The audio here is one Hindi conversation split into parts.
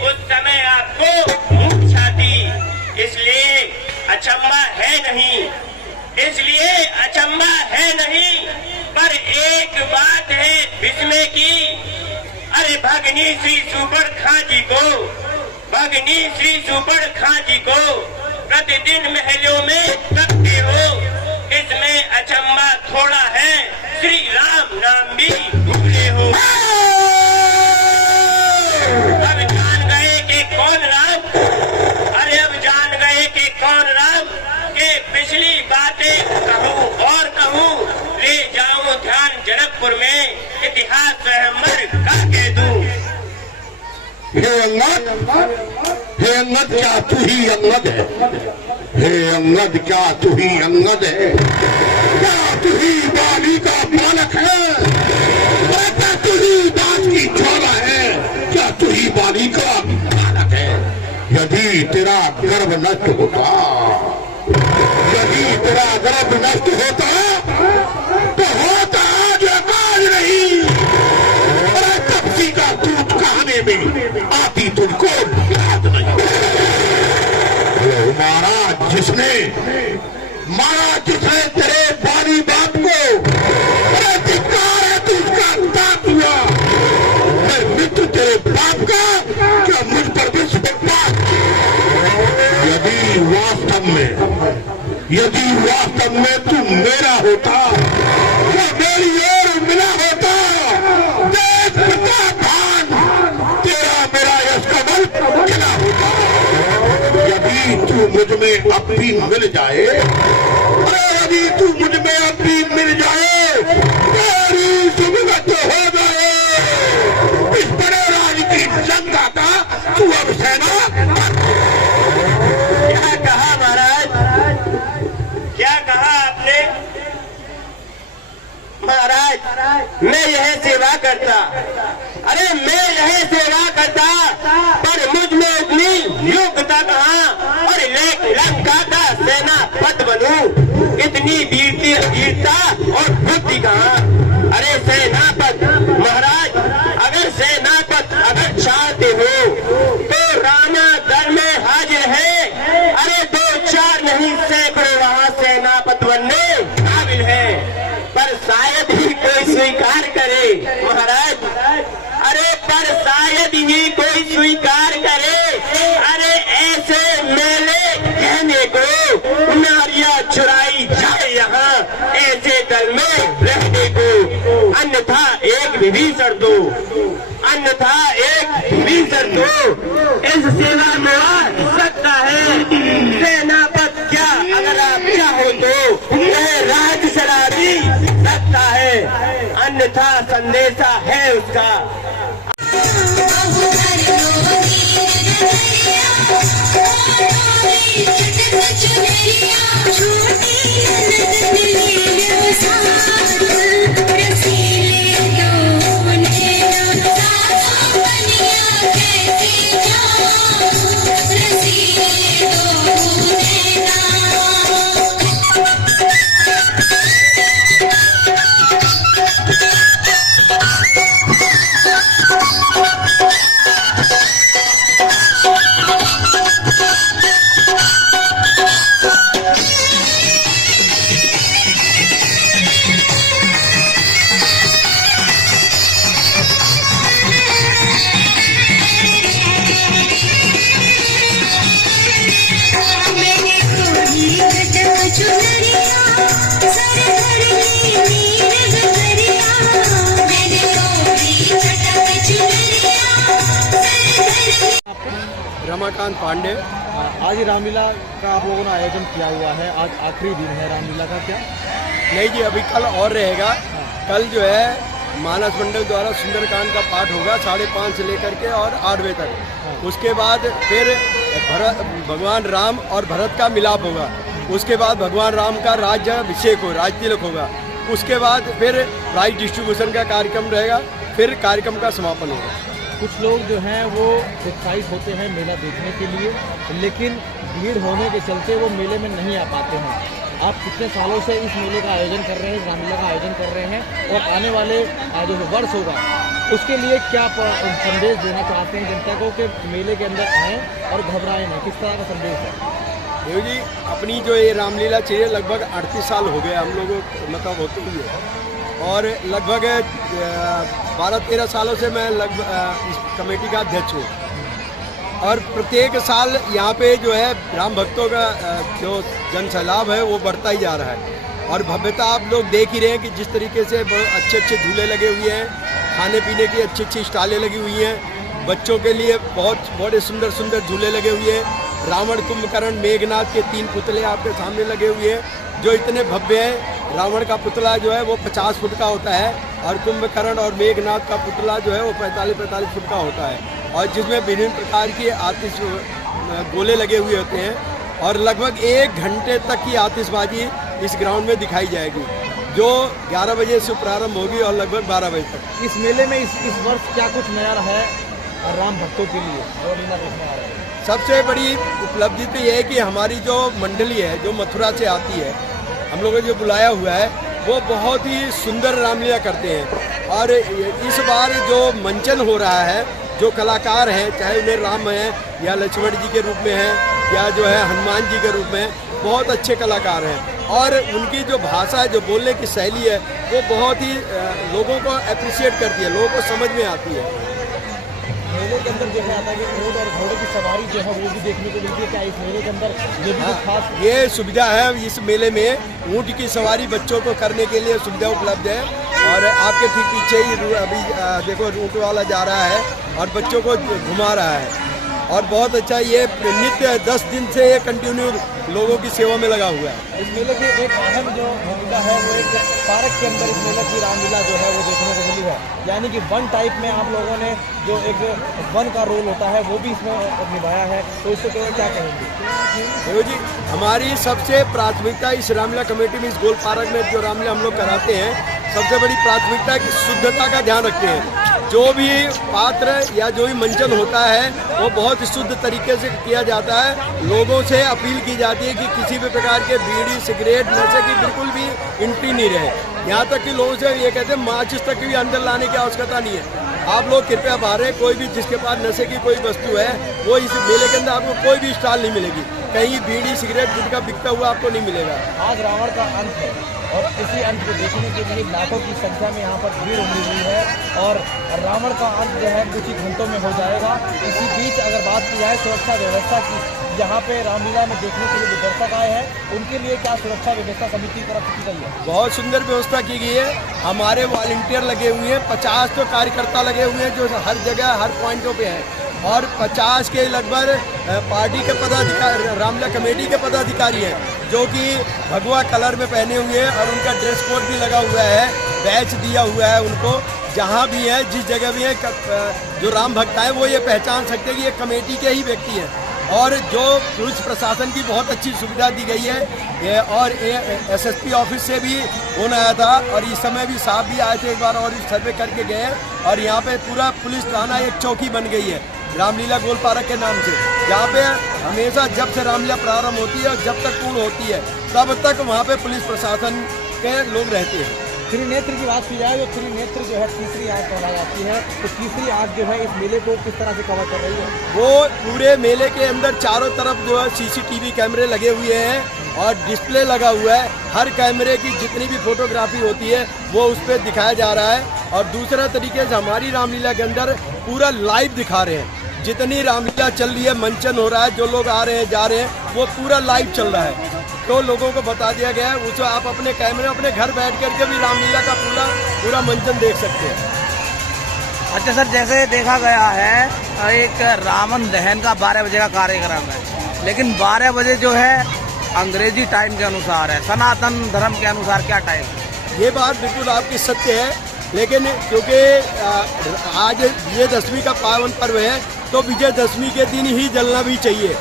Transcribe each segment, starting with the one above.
उस समय आपको मूर्छा थी। इसलिए अचंबा है नहीं, इसलिए अचंबा है नहीं, पर एक बात है विस्मय की। अरे भगनी श्री सुपर खां जी को, भगनी श्री सुपर खां जी को प्रतिदिन महलों में रखते हो, इसमें अचंबा थोड़ा है, श्री राम नाम भी भूले हो। अब जान गए कि कौन राम, अरे अब जान गए कि कौन राम, के पिछली बातें कहूँ और कहूँ, ले जाऊं ध्यान जनकपुर में, इतिहास स्वयंवर का कह दूं। हे अंगद क्या तू ही अंगद है? हे अंगद क्या तू ही अंगद है? क्या तू ही बाली का बालक है? क्या तू ही दास की ज्वाला है? क्या तू ही बाली का बालक है? यदि तेरा गर्भ नष्ट होता, यदि तेरा गर्भ नष्ट होता तो होता आज आज नहीं, और कब्जी का दूध कहाने में आती तुमको याद नहीं। महाराज जिसने तेरे बाली बाप को धिक्कार है, तू उसका दांत हुआ। मैं मित्र तेरे बाप का क्या मुझ पर विश्वास? यदि वास्तव में तू मेरा होता, या मेरी ओर मिला होता, देख पिता भान तेरा मेरा यश कमल खिला होता। यदि तू मुझ में अब भी मिल जाए, अरे यदि तू मुझ में अब भी मिल जाए, तेरी सुविगत हो जाए। इस बड़े राज की लंका का तू अब सेना। क्या कहा महाराज, क्या कहा आपने? महाराज मैं यह सेवा करता, अरे मैं यह सेवा करता, पर मुझ में उतनी योग्यता कहाँ, और लंका का सेनापति बनूं, इतनी वीरता और बुद्धि कहाँ? अरे सेनापति महाराज, अगर सेनापति अगर चाहते हो तो राणा दल में हाजिर है। अरे 2-4 नहीं, सैकड़ों वहाँ सेनापति बनने काबिल है, पर शायद ही कोई स्वीकार करे महाराज। अरे पर शायद ही कोई स्वीकार करे। अरे ऐसे मेले कहने को नारियां चुराई जाए यहाँ, ऐसे दल में रहने को, अन्यथा एक विभीषण दो, अन्यथा एक विभीषण दो। इस सेवा में आ सकता है सेनापति, क्या अगर आप चाहो तो वह राज चला भी सकता है, अन्यथा संदेशा है उसका। रमाकांत पांडे। आज रामलीला का आप लोगों ने आयोजन किया हुआ है, आज आखिरी दिन है रामलीला का, क्या? नहीं जी, अभी कल और रहेगा। कल जो है मानस मंडल द्वारा सुंदरकांड का पाठ होगा 5:30 से लेकर के और 8 बजे तक। उसके बाद फिर भगवान राम और भरत का मिलाप होगा। उसके बाद भगवान राम का राज्याभिषेक हो, राज तिलक होगा। उसके बाद फिर प्राइज डिस्ट्रीब्यूशन का कार्यक्रम रहेगा, फिर कार्यक्रम का समापन होगा। कुछ लोग जो हैं वो उत्साहित होते हैं मेला देखने के लिए, लेकिन भीड़ होने के चलते वो मेले में नहीं आ पाते हैं। आप कितने सालों से इस मेले का आयोजन कर रहे हैं, इस रामलीला का आयोजन कर रहे हैं, और आने वाले जो वर्ष होगा उसके लिए क्या संदेश देना चाहते हैं जनता को कि मेले के अंदर आएँ और घबराएं नहीं, किस तरह का संदेश है? देव जी, अपनी जो ये रामलीला चाहिए लगभग 38 साल हो गए हम लोगों को मतलब होते ही है, और लगभग 12-13 सालों से मैं लगभग इस कमेटी का अध्यक्ष हूँ। और प्रत्येक साल यहाँ पे जो है राम भक्तों का जो जन सैलाब है वो बढ़ता ही जा रहा है, और भव्यता आप लोग देख ही रहे हैं कि जिस तरीके से अच्छे अच्छे झूले लगे हुए हैं, खाने पीने की अच्छी अच्छी स्टालें लगी हुई हैं, बच्चों के लिए बहुत बड़े सुंदर सुंदर झूले लगे हुए हैं। रावण, कुंभकर्ण, मेघनाथ के 3 पुतले आपके सामने लगे हुए हैं जो इतने भव्य हैं। रावण का पुतला जो है वो 50 फुट का होता है, और कुंभकर्ण और मेघनाथ का पुतला जो है वो 45-45 फुट का होता है, और जिसमें विभिन्न प्रकार के आतिश गोले लगे हुए होते हैं, और लगभग 1 घंटे तक की आतिशबाजी इस ग्राउंड में दिखाई जाएगी, जो 11 बजे से प्रारंभ होगी और लगभग 12 बजे तक। इस मेले में इस वर्ष क्या कुछ नया रहा है राम भक्तों के लिए जो लीला देखने आ रहे हैं? सबसे बड़ी उपलब्धि तो ये है कि हमारी जो मंडली है जो मथुरा से आती है, हम लोगों ने जो बुलाया हुआ है वो बहुत ही सुंदर रामलीला करते हैं। और इस बार जो मंचन हो रहा है, जो कलाकार हैं, चाहे उन्हें राम हैं या लक्ष्मण जी के रूप में हैं या जो है हनुमान जी के रूप में, बहुत अच्छे कलाकार हैं, और उनकी जो भाषा है, जो बोलने की शैली है, वो बहुत ही लोगों को अप्रिशिएट करती है, लोगों को समझ में आती है। मेले के अंदर देखा जाता है कि ऊँट और घोड़े की सवारी जो है वो भी देखने को मिलती है, क्या इस मेले के अंदर ये भी कुछ खास? ये सुविधा है इस मेले में, ऊँट की सवारी बच्चों को करने के लिए सुविधा उपलब्ध है, और आपके ठीक पीछे ही अभी देखो ऊँट वाला जा रहा है और बच्चों को घुमा रहा है, और बहुत अच्छा ये नित्य 10 दिन से ये कंटिन्यू लोगों की सेवा में लगा हुआ है। इस मेले की एक अहम जो भूमिका है वो एक पार्क के अंदर इस मेले की रामलीला जो है वो देखने को मिली है, यानी कि वन टाइप में आप लोगों ने जो एक वन का रोल होता है वो भी इसमें निभाया है, तो इससे क्या कहेंगे? देखो जी, हमारी सबसे प्राथमिकता इस रामलीला कमेटी में, इस गोल पार्क में जो रामलीला हम लोग कराते हैं, सबसे बड़ी प्राथमिकता है कि शुद्धता का ध्यान रखते हैं। जो भी पात्र या जो भी मंचन होता है वो बहुत शुद्ध तरीके से किया जाता है। लोगों से अपील की जाती है कि किसी भी प्रकार के बीड़ी, सिगरेट, नशे की बिल्कुल भी एंट्री नहीं रहे। यहाँ तक कि लोगों से ये कहते हैं माचिस तक भी अंदर लाने की आवश्यकता नहीं है। आप लोग कृपया बाहर, कोई भी जिसके पास नशे की कोई वस्तु है वो इस मेले के अंदर आपको कोई भी स्टॉल नहीं मिलेगी, कहीं बीड़ी, सिगरेट, गुटखा बिकता हुआ आपको नहीं मिलेगा। आज रावण का अंत है और इसी अंत को देखने के लिए लाखों की संख्या में यहाँ पर भीड़ उमड़ी हुई है, और रावण का अंत जो है कुछ ही घंटों में हो जाएगा। इसी बीच अगर बात की जाए सुरक्षा व्यवस्था की, यहाँ पे रामलीला में देखने के लिए जो दर्शक आए हैं उनके लिए क्या सुरक्षा व्यवस्था समिति की तरफ की गई है? बहुत सुंदर व्यवस्था की गई है। हमारे वॉलंटियर लगे हुए हैं, 50 तो कार्यकर्ता लगे हुए हैं जो हर जगह हर पॉइंटों पे हैं, और 50 के लगभग पार्टी के पदाधिकारी, रामलीला कमेटी के पदाधिकारी हैं जो कि भगवा कलर में पहने हुए हैं, और उनका ड्रेस कोड भी लगा हुआ है, बैच दिया हुआ है उनको। जहाँ भी है, जिस जगह भी है, जो राम भक्त है वो ये पहचान सकते हैं कि ये कमेटी के ही व्यक्ति हैं। और जो पुलिस प्रशासन की बहुत अच्छी सुविधा दी गई है, और SSP ऑफिस से भी फोन आया था, और इस समय भी साहब भी आए थे एक बार और सर्वे करके गए, और यहाँ पे पूरा पुलिस थाना एक चौकी बन गई है रामलीला गोल पार्क के नाम से, जहाँ पे हमेशा जब से रामलीला प्रारंभ होती है और जब तक पूर्ण होती है तब तक वहाँ पे पुलिस प्रशासन के लोग रहते हैं। त्रिनेत्र की बात की जाए, जो त्रिनेत्र जो है तीसरी आग कहलाई जाती है, तो तीसरी आग जो है इस मेले को किस तरह से कवर कर रही है? वो पूरे मेले के अंदर चारों तरफ जो है CCTV कैमरे लगे हुए हैं और डिस्प्ले लगा हुआ है। हर कैमरे की जितनी भी फोटोग्राफी होती है वो उस पर दिखाया जा रहा है, और दूसरा तरीके से हमारी रामलीला के अंदर पूरा लाइव दिखा रहे हैं। जितनी रामलीला चल रही है, मंचन हो रहा है, जो लोग आ रहे हैं जा रहे हैं, वो पूरा लाइव चल रहा है, तो लोगों को बता दिया गया है। उसे आप अपने कैमरे अपने घर बैठ करके भी रामलीला का पूरा मंचन देख सकते हैं। अच्छा सर, जैसे देखा गया है एक रावण दहन का 12 बजे का कार्यक्रम है, लेकिन 12 बजे जो है अंग्रेजी टाइम के अनुसार है, सनातन धर्म के अनुसार क्या टाइम है? ये बात बिल्कुल आपकी सत्य है, लेकिन क्योंकि आज विजयदशमी का पावन पर्व है तो विजयदशमी के दिन ही जलना भी चाहिए।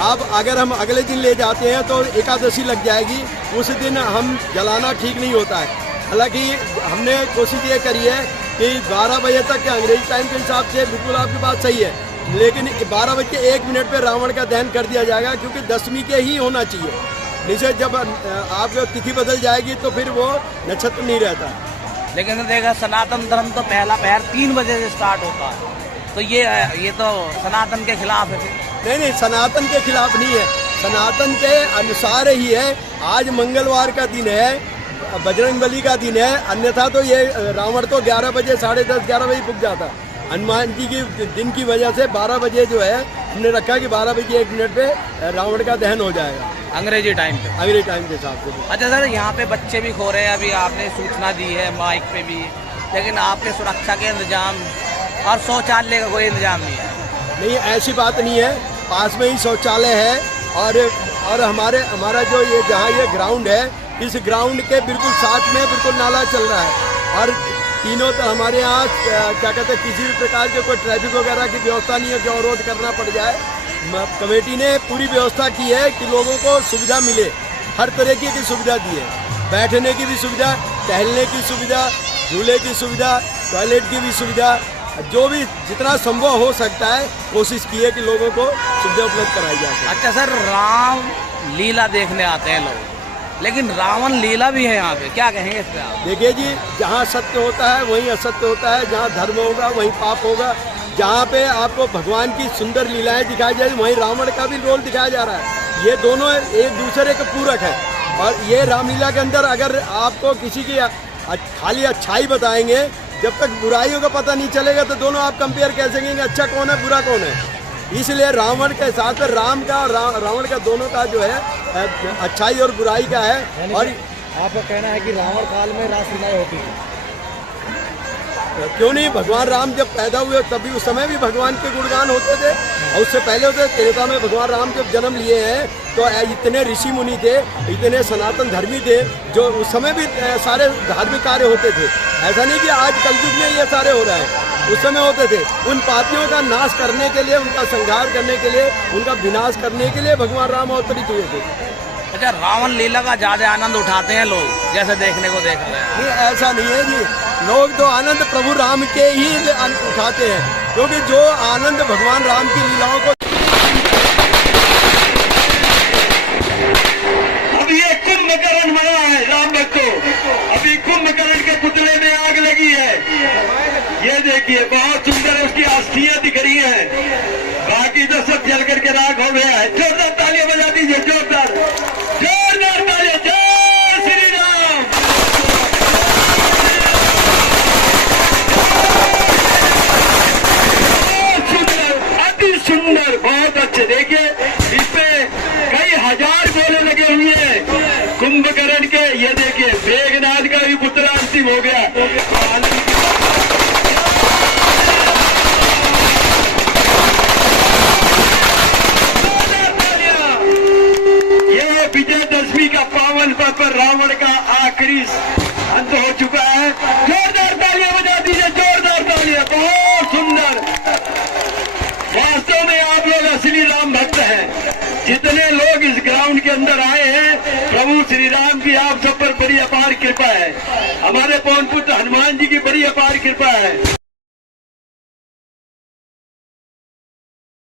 अब अगर हम अगले दिन ले जाते हैं तो एकादशी लग जाएगी, उस दिन हम जलाना ठीक नहीं होता है। हालांकि हमने कोशिश ये करी है कि 12 बजे तक के अंग्रेजी टाइम के हिसाब से बिल्कुल आपकी बात सही है, लेकिन 12 बज के 1 मिनट पर रावण का दहन कर दिया जाएगा, क्योंकि दशमी के ही होना चाहिए। निश्चय जब आप तिथि बदल जाएगी तो फिर वो नक्षत्र नहीं रहता। लेकिन देखा सनातन धर्म तो पहला पहर 3 बजे से स्टार्ट होता है, तो ये तो सनातन के खिलाफ है। नहीं, सनातन के खिलाफ नहीं है, सनातन के अनुसार ही है। आज मंगलवार का दिन है, बजरंगबली का दिन है, अन्यथा तो ये रावण तो 11 बजे 10:30-11 बजे पुग जाता। हनुमान जी की दिन की वजह से 12 बजे जो है हमने रखा कि 12 बजे 1 मिनट पे रावण का दहन हो जाएगा अंग्रेजी टाइम पे, अंग्रेजी टाइम के हिसाब से। अच्छा सर, यहाँ पे बच्चे भी खो रहे हैं, अभी आपने सूचना दी है माइक पे भी, लेकिन आपके सुरक्षा के इंतजाम और शौचालय का कोई इंतजाम नहीं है? नहीं, ऐसी बात नहीं है, पास में ही शौचालय है और हमारा जो ये जहाँ ये ग्राउंड है, इस ग्राउंड के बिल्कुल साथ में बिल्कुल नाला चल रहा है और तीनों तो हमारे यहाँ क्या कहते हैं, किसी भी प्रकार के कोई ट्रैफिक वगैरह की व्यवस्था नहीं है कि अवरोध करना पड़ जाए। कमेटी ने पूरी व्यवस्था की है कि लोगों को सुविधा मिले, हर तरह की सुविधा दी है, बैठने की भी सुविधा, टहलने की सुविधा, झूले की सुविधा, टॉयलेट की भी सुविधा, जो भी जितना संभव हो सकता है कोशिश की है कि लोगों को सुविधा उपलब्ध कराई जाए। अच्छा सर, राम लीला देखने आते हैं लोग, लेकिन रावण लीला भी है यहाँ पे, क्या कहेंगे इस पे आप? देखिए जी, जहाँ सत्य होता है वहीं असत्य होता है, जहाँ धर्म होगा वहीं पाप होगा। जहाँ पे आपको भगवान की सुंदर लीलाएं दिखाई जाएगी वहीं रावण का भी रोल दिखाया जा रहा है। ये दोनों एक दूसरे के पूरक है और ये रामलीला के अंदर अगर आपको किसी की खाली अच्छाई बताएंगे, जब तक बुराइयों का पता नहीं चलेगा तो दोनों आप कंपेयर कैसे करेंगे अच्छा कौन है बुरा कौन है। इसलिए रावण के साथ में राम का और रावण का दोनों का जो है अच्छाई और बुराई का है। और आपका कहना है कि रावण काल में रासलीलाएं होती थी? क्यों नहीं, भगवान राम जब पैदा हुए तभी उस समय भी भगवान के गुणगान होते थे और उससे पहले होते। त्रेता में भगवान राम जब जन्म लिए हैं तो इतने ऋषि मुनि थे, इतने सनातन धर्मी थे, जो उस समय भी सारे धार्मिक कार्य होते थे। ऐसा नहीं कि आज कलयुग में ये सारे हो रहे हैं, उस समय होते थे। उन पापियों का नाश करने के लिए, उनका संहार करने के लिए, उनका विनाश करने के लिए भगवान राम अवतरित हुए थे। अच्छा, रावण लीला का ज्यादा आनंद उठाते हैं लोग, जैसे देखने को देख रहे हैं? नहीं, ऐसा नहीं है जी, लोग तो आनंद प्रभु राम के ही उठाते हैं, क्योंकि जो आनंद भगवान राम की लीलाओं को। अब ये कुंभकर्ण मना है राम भक्तों, अभी कुंभकर्ण के पुतले में आग लगी है। ये देखिए बहुत सुंदर उसकी अस्थियां दिख रही हैं, बाकी तो सब जल करके राख हो गया है। जोरदार तालियां बजा दीजिए, जोरदार जोरदार तालियां। जय श्री राम। बहुत सुंदर, अति सुंदर, बहुत अच्छे। देखिए इसपे कई हजार गोले लगे हुए हैं कुंभकर्ण के। ये देखिए मेघनाद का भी पुत्र अंतिम हो गया। विजयदशमी का पावन पर्व पर रावण का आखिरी अंत हो चुका है। जोरदार तालियां बजा दीजिए, जोरदार तालियां। बहुत सुंदर, वास्तव में आप लोग असली राम भक्त हैं। जितने लोग इस ग्राउंड के अंदर आए हैं, प्रभु श्री राम की आप सब पर बड़ी अपार कृपा है, हमारे पवन पुत्र हनुमान जी की बड़ी अपार कृपा है।